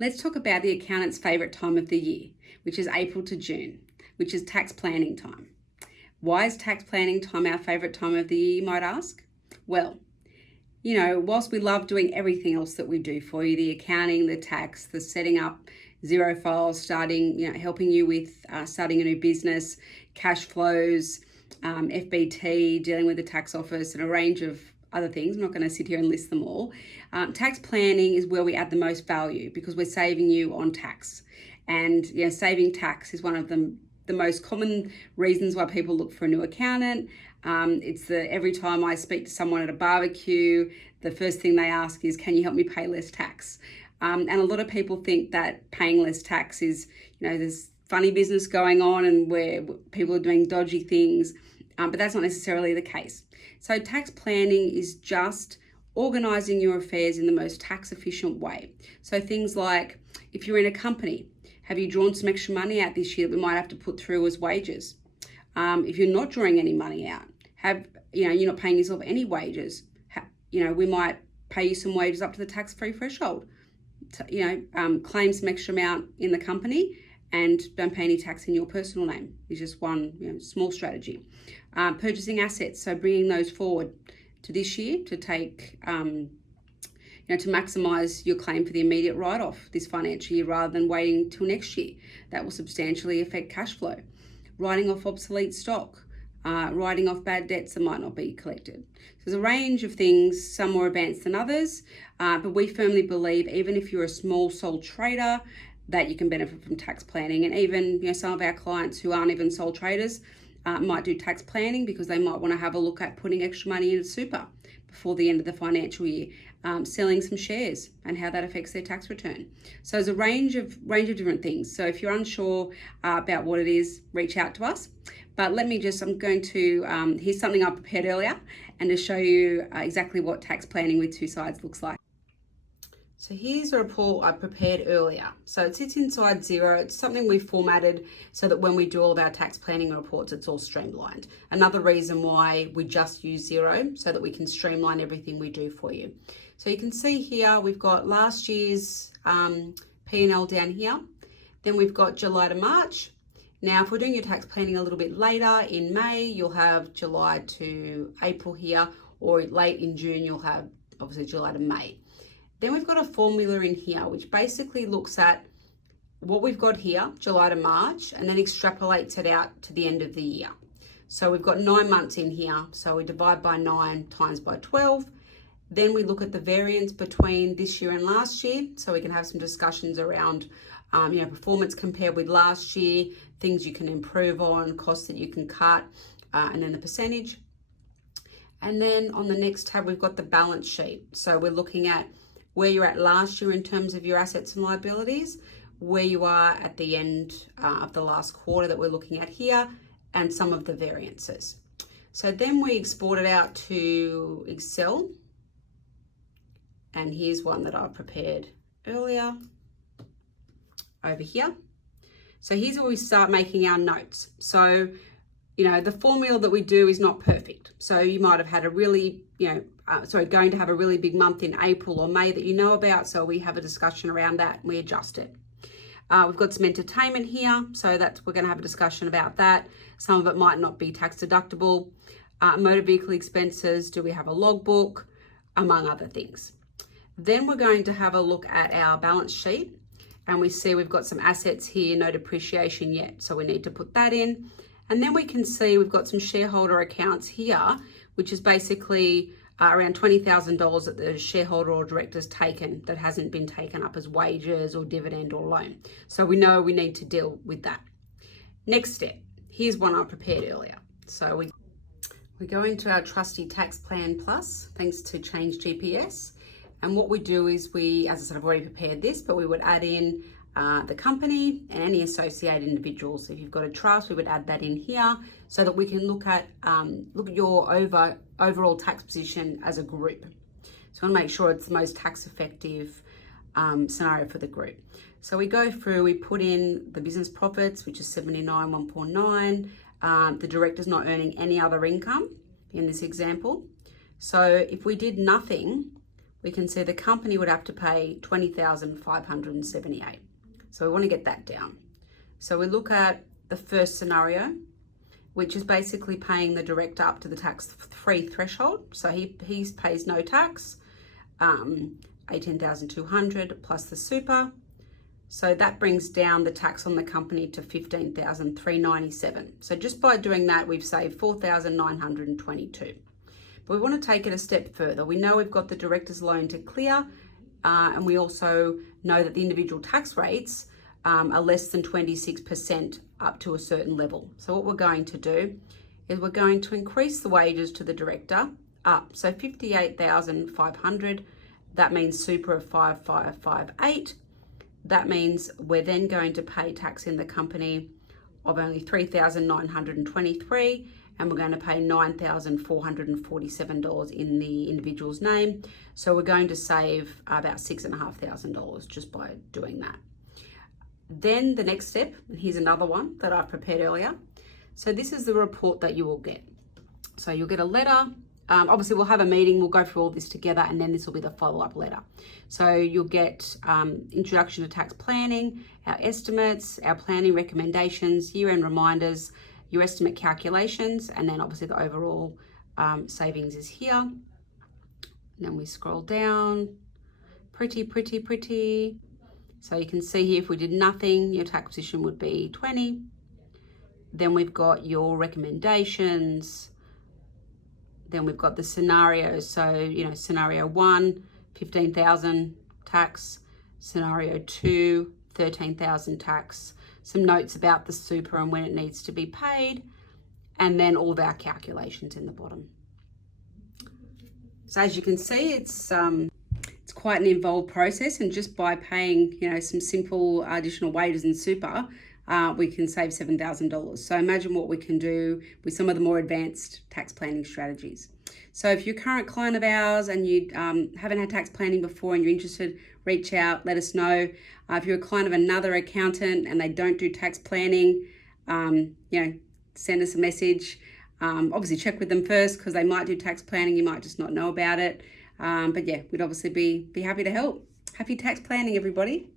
Let's talk about the accountant's favourite time of the year, which is April to June, which is tax planning time. Why is tax planning time our favourite time of the year, you might ask? Well, whilst we love doing everything else that we do for you, the accounting, the tax, the setting up zero files, helping you with starting a new business, cash flows, FBT, dealing with the tax office, and a range of other things. I'm not going to sit here and list them all. Tax planning is where we add the most value because we're saving you on tax. And saving tax is one of the most common reasons why people look for a new accountant. Every time I speak to someone at a barbecue, the first thing they ask is, can you help me pay less tax? And a lot of people think that paying less tax is, there's funny business going on and where people are doing dodgy things, but that's not necessarily the case. So tax planning is just organising your affairs in the most tax efficient way. So things like, if you're in a company, have you drawn some extra money out this year that we might have to put through as wages? If you're not drawing any money out, you're not paying yourself any wages, we might pay you some wages up to the tax-free threshold. Claim some extra amount in the company and don't pay any tax in your personal name is just one small strategy. Purchasing assets, so bringing those forward to this year to take, to maximise your claim for the immediate write-off this financial year rather than waiting till next year. That will substantially affect cash flow. Writing off obsolete stock, writing off bad debts that might not be collected. So there's a range of things, some more advanced than others, but we firmly believe even if you're a small sole trader, that you can benefit from tax planning. And even some of our clients who aren't even sole traders might do tax planning because they might want to have a look at putting extra money into super before the end of the financial year, selling some shares and how that affects their tax return. So there's a range of different things. So if you're unsure about what it is, reach out to us. But I'm going to, here's something I prepared earlier and to show you exactly what tax planning with two sides looks like. So here's a report I prepared earlier. So it sits inside Xero. It's something we've formatted so that when we do all of our tax planning reports, it's all streamlined. Another reason why we just use Xero, so that we can streamline everything we do for you. So you can see here, we've got last year's P&L down here. Then we've got July to March. Now, if we're doing your tax planning a little bit later in May, you'll have July to April here, or late in June, you'll have obviously July to May. Then we've got a formula in here, which basically looks at what we've got here, July to March, and then extrapolates it out to the end of the year. So we've got 9 months in here. So we divide by 9 times by 12. Then we look at the variance between this year and last year. So we can have some discussions around, performance compared with last year, things you can improve on, costs that you can cut, and then the percentage. And then on the next tab, we've got the balance sheet. So we're looking at where you're at last year in terms of your assets and liabilities, where you are at the end of the last quarter that we're looking at here, and some of the variances. So then we export it out to Excel. And here's one that I prepared earlier over here. So here's where we start making our notes. So, the formula that we do is not perfect. So you might have had a really, going to have a really big month in April or May that you know about. So we have a discussion around that and we adjust it. We've got some entertainment here. So we're going to have a discussion about that. Some of it might not be tax deductible. Motor vehicle expenses. Do we have a logbook? Among other things. Then we're going to have a look at our balance sheet and we see we've got some assets here, no depreciation yet. So we need to put that in. And then we can see we've got some shareholder accounts here, which is basically around $20,000 that the shareholder or director's taken that hasn't been taken up as wages or dividend or loan. So we know we need to deal with that. Next step, here's one I prepared earlier. So we go into our trusty Tax Plan Plus, thanks to Change GPS. And what we do is as I said, I've already prepared this, but we would add in the company and any associated individuals. So if you've got a trust, we would add that in here so that we can look at your overall tax position as a group. So I want to make sure it's the most tax effective scenario for the group. So we go through, we put in the business profits, which is 79,149. The director's not earning any other income in this example. So if we did nothing, we can see the company would have to pay $20,578. So we want to get that down. So we look at the first scenario, which is basically paying the director up to the tax-free threshold. So he pays no tax, $18,200 plus the super. So that brings down the tax on the company to $15,397. So just by doing that, we've saved $4,922. But we want to take it a step further. We know we've got the director's loan to clear, and we also know that the individual tax rates are less than 26% up to a certain level. So what we're going to do is we're going to increase the wages to the director up. So $58,500, that means super of 5,558. That means we're then going to pay tax in the company of only $3,923, and we're going to pay $9,447 in the individual's name. So we're going to save about $6,500 just by doing that. Then the next step, and here's another one that I've prepared earlier. So this is the report that you will get. So you'll get a letter. Obviously, we'll have a meeting. We'll go through all this together, and then this will be the follow-up letter. So you'll get introduction to tax planning, our estimates, our planning recommendations, year-end reminders, your estimate calculations, and then obviously the overall savings is here. And then we scroll down. Pretty. So you can see here, if we did nothing, your tax position would be 20. Then we've got your recommendations. Then we've got the scenarios. So, scenario 1, 15,000 tax. Scenario 2, 13,000 tax. Some notes about the super and when it needs to be paid. And then all of our calculations in the bottom. So as you can see, it's quite an involved process, and just by paying, some simple additional wages and super, we can save $7,000. So imagine what we can do with some of the more advanced tax planning strategies. So if you're a current client of ours and you haven't had tax planning before and you're interested, reach out, let us know. If you're a client of another accountant and they don't do tax planning, send us a message. Obviously check with them first, because they might do tax planning, you might just not know about it. But yeah, we'd obviously be happy to help. Happy tax planning, everybody.